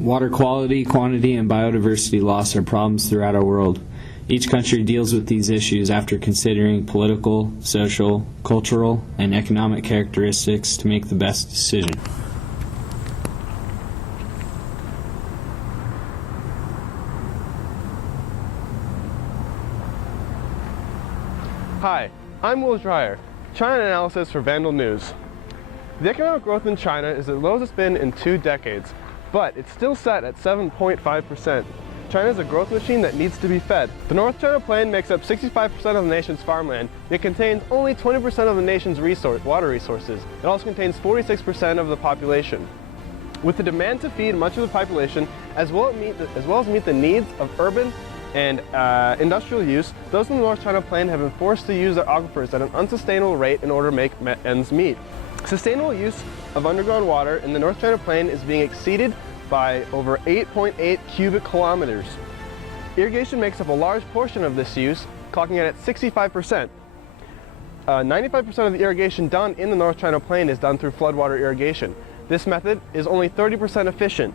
Water quality, quantity, and biodiversity loss are problems throughout our world. Each country deals with these issues after considering political, social, cultural, and economic characteristics to make the best decision. Hi, I'm Will Dreyer, China Analysis for Vandal News. The economic growth in China is the lowest it's been in 2 decades, but it's still set at 7.5%. China is a growth machine that needs to be fed. The North China Plain makes up 65% of the nation's farmland. It contains only 20% of the nation's water resources. It also contains 46% of the population. With the demand to feed much of the population, as well as meet the needs of urban and industrial use, those in the North China Plain have been forced to use their aquifers at an unsustainable rate in order to make ends meet. Sustainable use of underground water in the North China Plain is being exceeded by over 8.8 cubic kilometers. Irrigation makes up a large portion of this use, clocking it at 65%. 95% of the irrigation done in the North China Plain is done through floodwater irrigation. This method is only 30% efficient.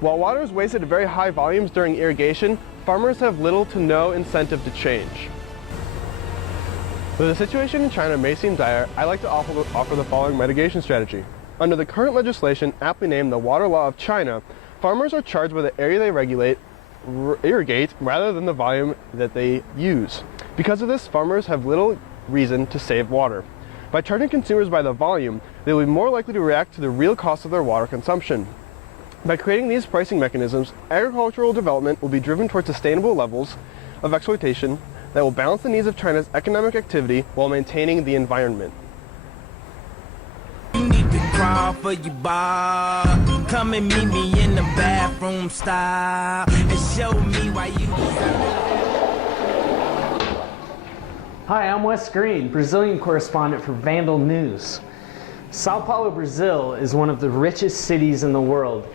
While water is wasted at very high volumes during irrigation, farmers have little to no incentive to change. Though the situation in China may seem dire, I'd like to offer the following mitigation strategy. Under the current legislation, aptly named the Water Law of China, farmers are charged by the area they irrigate rather than the volume that they use. Because of this, farmers have little reason to save water. By charging consumers by the volume, they will be more likely to react to the real cost of their water consumption. By creating these pricing mechanisms, agricultural development will be driven towards sustainable levels of exploitation that will balance the needs of China's economic activity while maintaining the environment. You need to crawl for your bar. Come and meet me in the bathroom style and show me why you deserve. Hi, I'm Wes Green, Brazilian correspondent for Vandal News. Sao Paulo, Brazil is one of the richest cities in the world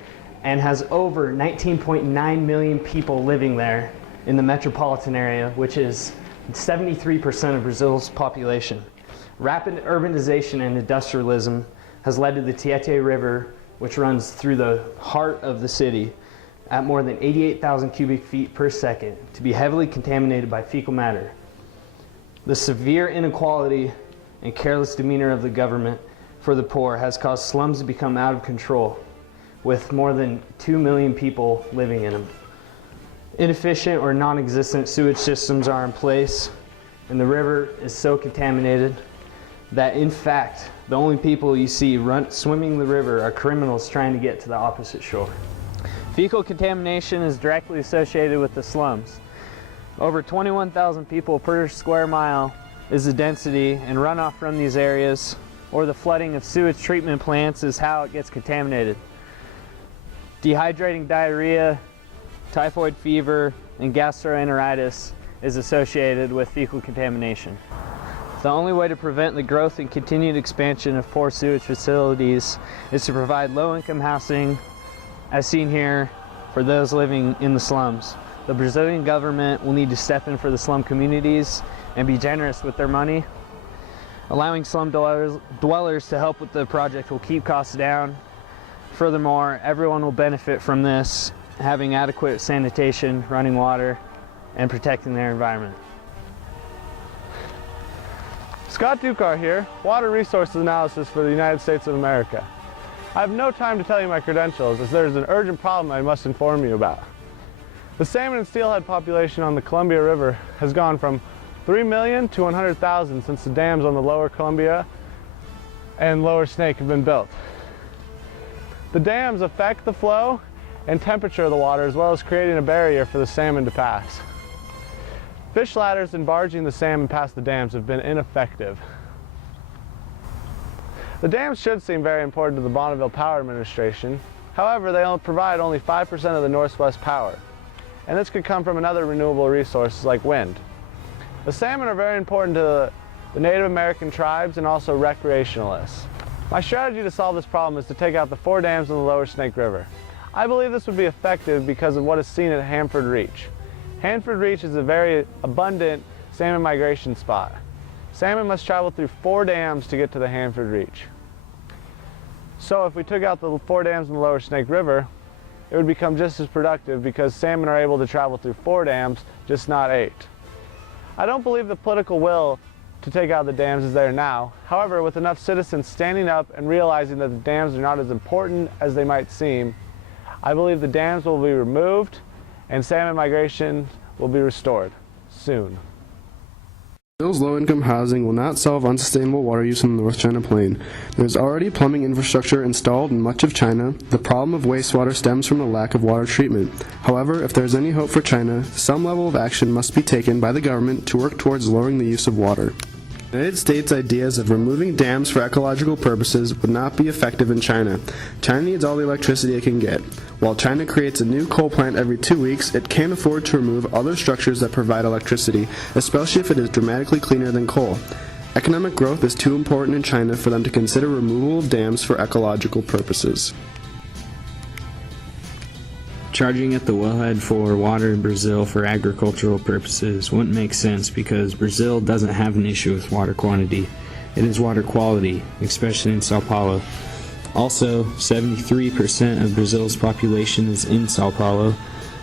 and has over 19.9 million people living there in the metropolitan area, which is 73% of Brazil's population. Rapid urbanization and industrialism has led to the Tietê River, which runs through the heart of the city at more than 88,000 cubic feet per second, to be heavily contaminated by fecal matter. The severe inequality and careless demeanor of the government for the poor has caused slums to become out of control, with more than 2 million people living in them. Inefficient or non-existent sewage systems are in place, and the river is so contaminated that, in fact, the only people you see swimming the river are criminals trying to get to the opposite shore. Fecal contamination is directly associated with the slums. Over 21,000 people per square mile is the density, and runoff from these areas or the flooding of sewage treatment plants is how it gets contaminated. Dehydrating diarrhea, typhoid fever, and gastroenteritis is associated with fecal contamination. The only way to prevent the growth and continued expansion of poor sewage facilities is to provide low-income housing, as seen here, for those living in the slums. The Brazilian government will need to step in for the slum communities and be generous with their money. Allowing slum dwellers to help with the project will keep costs down. Furthermore, everyone will benefit from this, having adequate sanitation, running water, and protecting their environment. Scott Dukar here, Water Resources Analysis for the United States of America. I have no time to tell you my credentials, as there is an urgent problem I must inform you about. The salmon and steelhead population on the Columbia River has gone from 3 million to 100,000 since the dams on the lower Columbia and lower Snake have been built. The dams affect the flow and temperature of the water, as well as creating a barrier for the salmon to pass. Fish ladders and barging the salmon past the dams have been ineffective. The dams should seem very important to the Bonneville Power Administration. However, they provide only 5% of the Northwest power, and this could come from another renewable resources like wind. The salmon are very important to the Native American tribes and also recreationalists. My strategy to solve this problem is to take out the 4 dams on the lower Snake River. I believe this would be effective because of what is seen at Hanford Reach. Hanford Reach is a very abundant salmon migration spot. Salmon must travel through 4 dams to get to the Hanford Reach. So if we took out the 4 dams in the lower Snake River, it would become just as productive because salmon are able to travel through 4 dams, just not 8. I don't believe the political will to take out the dams is there now. However, with enough citizens standing up and realizing that the dams are not as important as they might seem, I believe the dams will be removed and salmon migration will be restored soon. Brazil's low-income housing will not solve unsustainable water use in the North China Plain. There is already plumbing infrastructure installed in much of China. The problem of wastewater stems from the lack of water treatment. However, if there is any hope for China, some level of action must be taken by the government to work towards lowering the use of water. The United States' ideas of removing dams for ecological purposes would not be effective in China. China needs all the electricity it can get. While China creates a new coal plant every 2 weeks, it can't afford to remove other structures that provide electricity, especially if it is dramatically cleaner than coal. Economic growth is too important in China for them to consider removal of dams for ecological purposes. Charging at the wellhead for water in Brazil for agricultural purposes wouldn't make sense because Brazil doesn't have an issue with water quantity. It is water quality, especially in Sao Paulo. Also, 73% of Brazil's population is in Sao Paulo,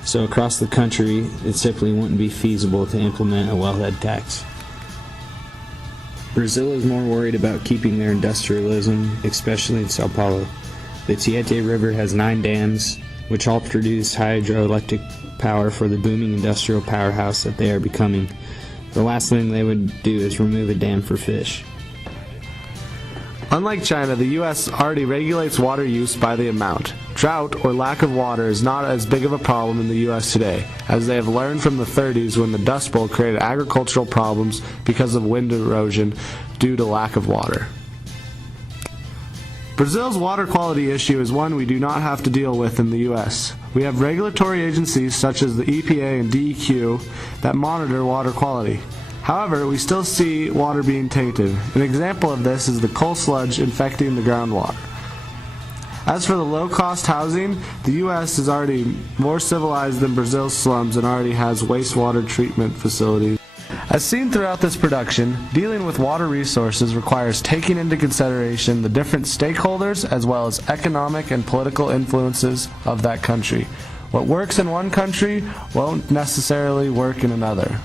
so across the country it simply wouldn't be feasible to implement a wellhead tax. Brazil is more worried about keeping their industrialism, especially in Sao Paulo. The Tietê River has 9 dams, which all produce hydroelectric power for the booming industrial powerhouse that they are becoming. The last thing they would do is remove a dam for fish. Unlike China, the U.S. already regulates water use by the amount. Drought or lack of water is not as big of a problem in the U.S. today, as they have learned from the 30s when the Dust Bowl created agricultural problems because of wind erosion due to lack of water. Brazil's water quality issue is one we do not have to deal with in the U.S. We have regulatory agencies such as the EPA and DEQ that monitor water quality. However, we still see water being tainted. An example of this is the coal sludge infecting the groundwater. As for the low-cost housing, the U.S. is already more civilized than Brazil's slums and already has wastewater treatment facilities. As seen throughout this production, dealing with water resources requires taking into consideration the different stakeholders as well as economic and political influences of that country. What works in one country won't necessarily work in another.